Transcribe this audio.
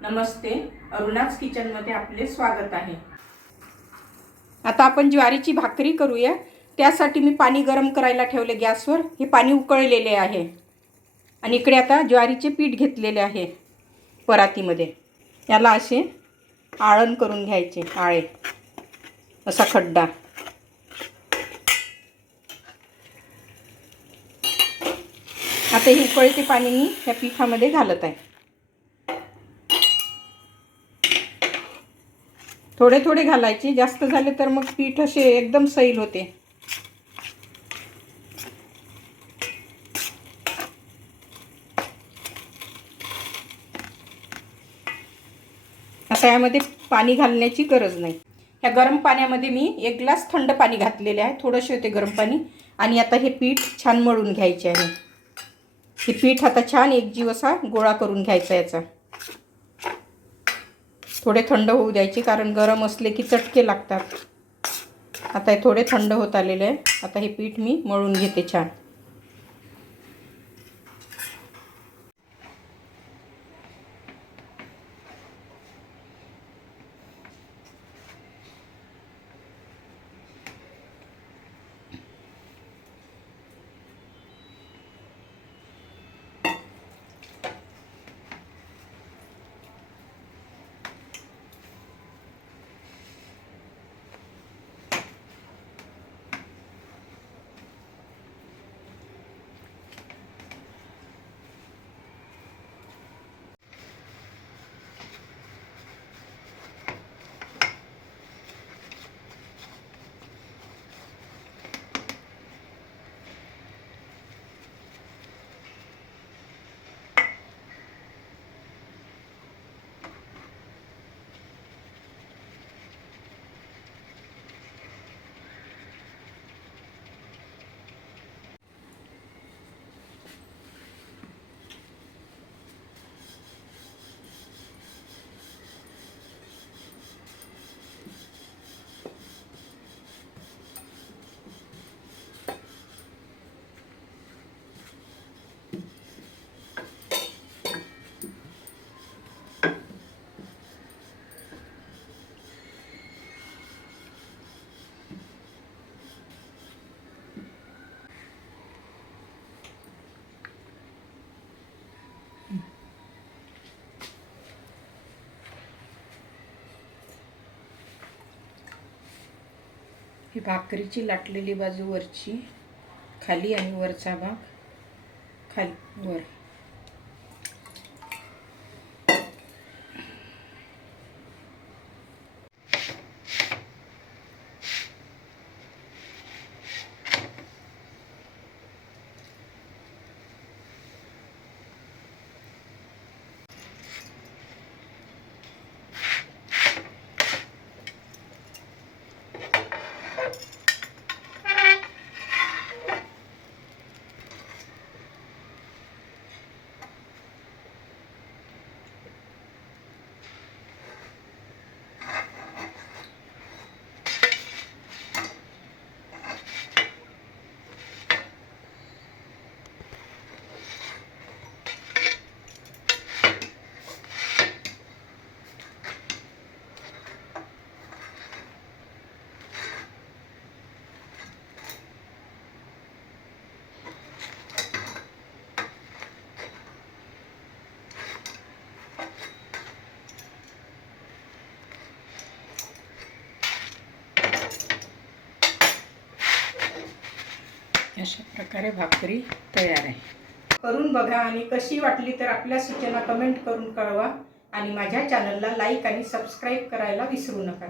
नमस्ते, अरुणाच किचनमध्ये आपले स्वागत आहे। आता आपण ज्वारीची भाकरी करूया। त्यासाठी मी पाणी गरम करायला ठेवले गॅसवर। हे पाणी उकळलेले आहे आणि इकडे आता ज्वारीचे पीठ घेतलेले आहे परातीमध्ये। याला असे आळण करून घ्यायचे, आळे असा खड्डा। आता हे उकळते पाणी मी या पिठामध्ये घालत आहे। थोडे थोडे घालायचे, जास्त झाले तर मग पीठ असे एकदम सैल होते। आता यामध्ये पाणी घालण्याची गरज नाही। या गरम पाण्यामध्ये मी 1 ग्लास थंड पाणी घातलेले आहे, थोडेसे होते गरम पाणी। आणि आता हे पीठ छान मळून घ्यायचे आहे। हे पीठ आता छान एकजीव असा गोळा करून घ्यायचा याचा। थोडे थंड होऊ द्यायचे, कारण गरम असले की चटके लागतात। आता हे थोडे थंड होत आलेले आहे। आता हे पीठ मी मळून घेते छान। ही भाकरीची लाटलेली बाजू वरची खाली आणि वरचा भाग खाली वर। अशा प्रकारे भाकरी तयार आहे। करून बघा आणि कशी वाटली तर आपल्या सूचना कमेंट करून कळवा। आणि माझ्या चॅनलला लाईक आणि सबस्क्राईब करायला विसरू नका।